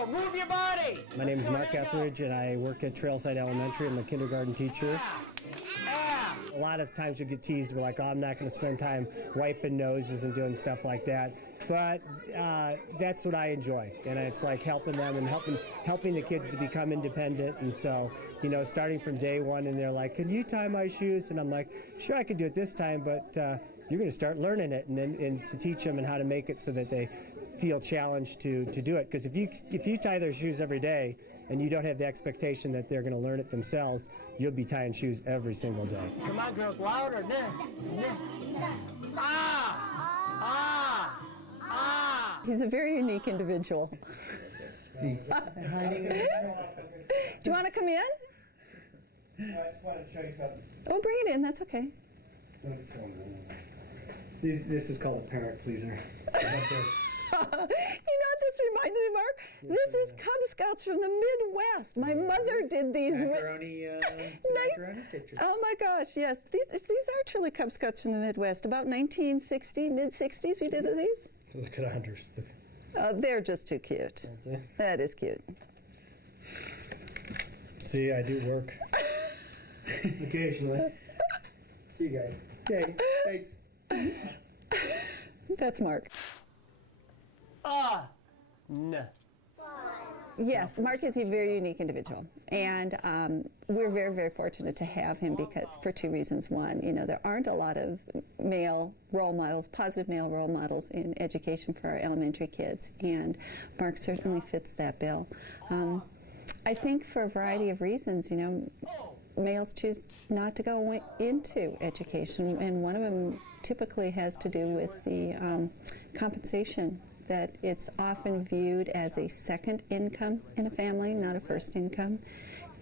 go. Move your body. My name is Mark Etheridge, and I work at Trailside Elementary. I'm a kindergarten teacher. A lot of times we get teased, we're like, oh, I'm not going to spend time wiping noses and doing stuff like that. But that's what I enjoy, and it's like helping them and helping the kids to become independent. And so, starting from day one, and they're like, can you tie my shoes? And I'm like, sure, I can do it this time, but you're going to start learning it, and to teach them and how to make it so that they feel challenged to do it. Because if you tie their shoes every day and you don't have the expectation that they're going to learn it themselves, you'll be tying shoes every single day. Come on, girls, louder. He's a very unique individual. Do you want to come in? I just wanted to show you something. Oh, bring it in. That's okay. This is called a parent pleaser. You know what this reminds me, Mark? This is Cub Scouts from the Midwest. My mother did these. Macaroni pictures. Oh my gosh, yes. These are truly Cub Scouts from the Midwest. About 1960, mid-60s we did these. Look at Anders. They're just too cute. That is cute. See, I do work. Occasionally. See you guys. Okay, thanks. That's Mark. No. Yes, Mark is a very unique individual, and we're very, very fortunate to have him for two reasons. One, there aren't a lot of male role models, positive male role models in education for our elementary kids, and Mark certainly fits that bill. I think for a variety of reasons, males choose not to go into education, and one of them typically has to do with the compensation, that it's often viewed as a second income in a family, not a first income.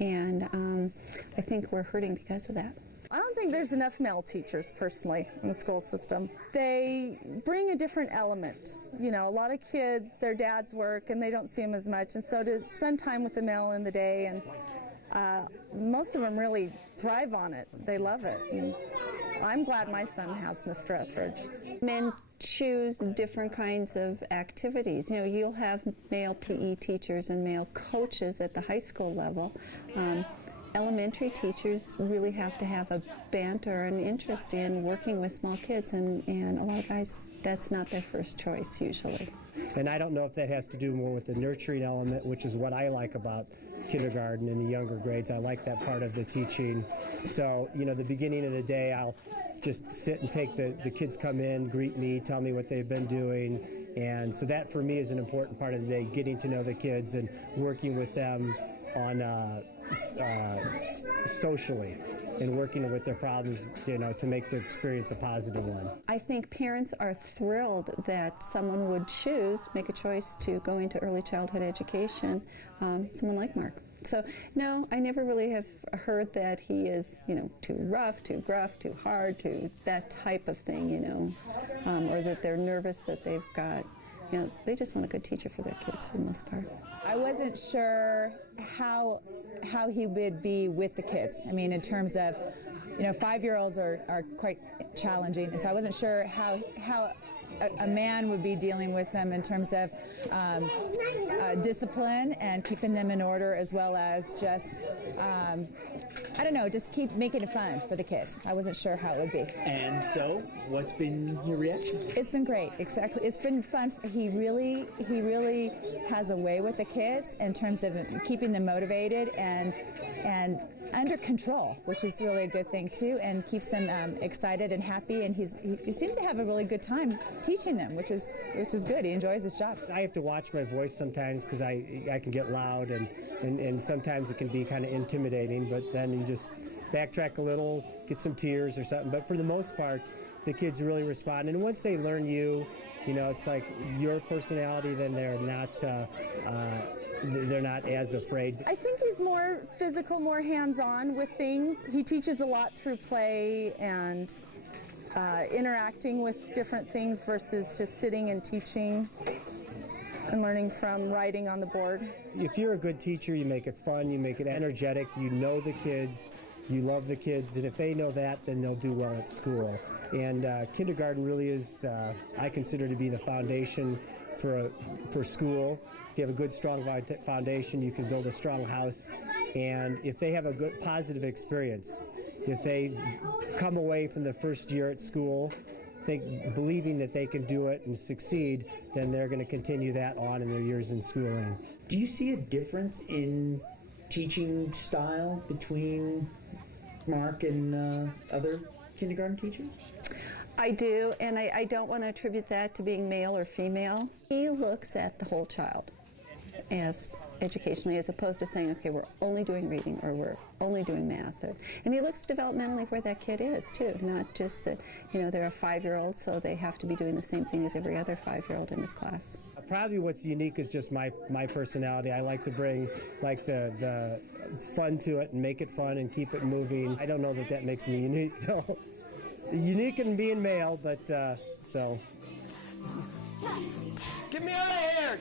And I think we're hurting because of that. I don't think there's enough male teachers, personally, in the school system. They bring a different element. A lot of kids, their dads work, and they don't see them as much. And so to spend time with the male in the day, and most of them really thrive on it. They love it. And I'm glad my son has Mr. Etheridge. Men choose different kinds of activities. You'll have male PE teachers and male coaches at the high school level. Elementary teachers really have to have a bent or an interest in working with small kids, and a lot of guys, that's not their first choice usually. And I don't know if that has to do more with the nurturing element, which is what I like about kindergarten and the younger grades. I like that part of the teaching. So, the beginning of the day, I'll just sit and take the kids come in, greet me, tell me what they've been doing. And so that for me is an important part of the day, getting to know the kids and working with them on socially and working with their problems, to make their experience a positive one. I think parents are thrilled that someone would make a choice to go into early childhood education, someone like Mark. So, no, I never really have heard that he is, too rough, too gruff, too hard, that type of thing, or that they're nervous that they've got. They just want a good teacher for their kids for the most part. I wasn't sure how he would be with the kids. I mean, in terms of, 5-year-olds are quite challenging, so I wasn't sure how a man would be dealing with them in terms of discipline and keeping them in order, as well as just, just keep making it fun for the kids. I wasn't sure how it would be. And so, what's been your reaction? It's been great, exactly. It's been fun. He really has a way with the kids in terms of keeping them motivated and under control, which is really a good thing too, and keeps them excited and happy. And he seems to have a really good time teaching them, which is good. He enjoys his job. I have to watch my voice sometimes because I can get loud and sometimes it can be kind of intimidating. But then you just backtrack a little, get some tears or something. But for the most part, the kids really respond. And once they learn it's like your personality, then they're not as afraid. I think he's more physical, more hands-on with things. He teaches a lot through play and interacting with different things versus just sitting and teaching and learning from writing on the board. If you're a good teacher, you make it fun, you make it energetic, you know the kids, you love the kids, and if they know that, then they'll do well at school. And kindergarten really is, I consider to be the foundation for school. If you have a good, strong foundation, you can build a strong house. And if they have a good, positive experience, if they come away from the first year at school believing that they can do it and succeed, then they're going to continue that on in their years in schooling. Do you see a difference in teaching style between Mark and other kindergarten teachers? I do, and I don't want to attribute that to being male or female. He looks at the whole child as educationally, as opposed to saying, okay, we're only doing reading or we're only doing math. And he looks developmentally where that kid is, too, not just that, they're a 5-year-old, so they have to be doing the same thing as every other 5-year-old in his class. Probably what's unique is just my personality. I like to bring the fun to it and make it fun and keep it moving. I don't know that makes me unique, though. Unique in being male, but so. Get me out of here!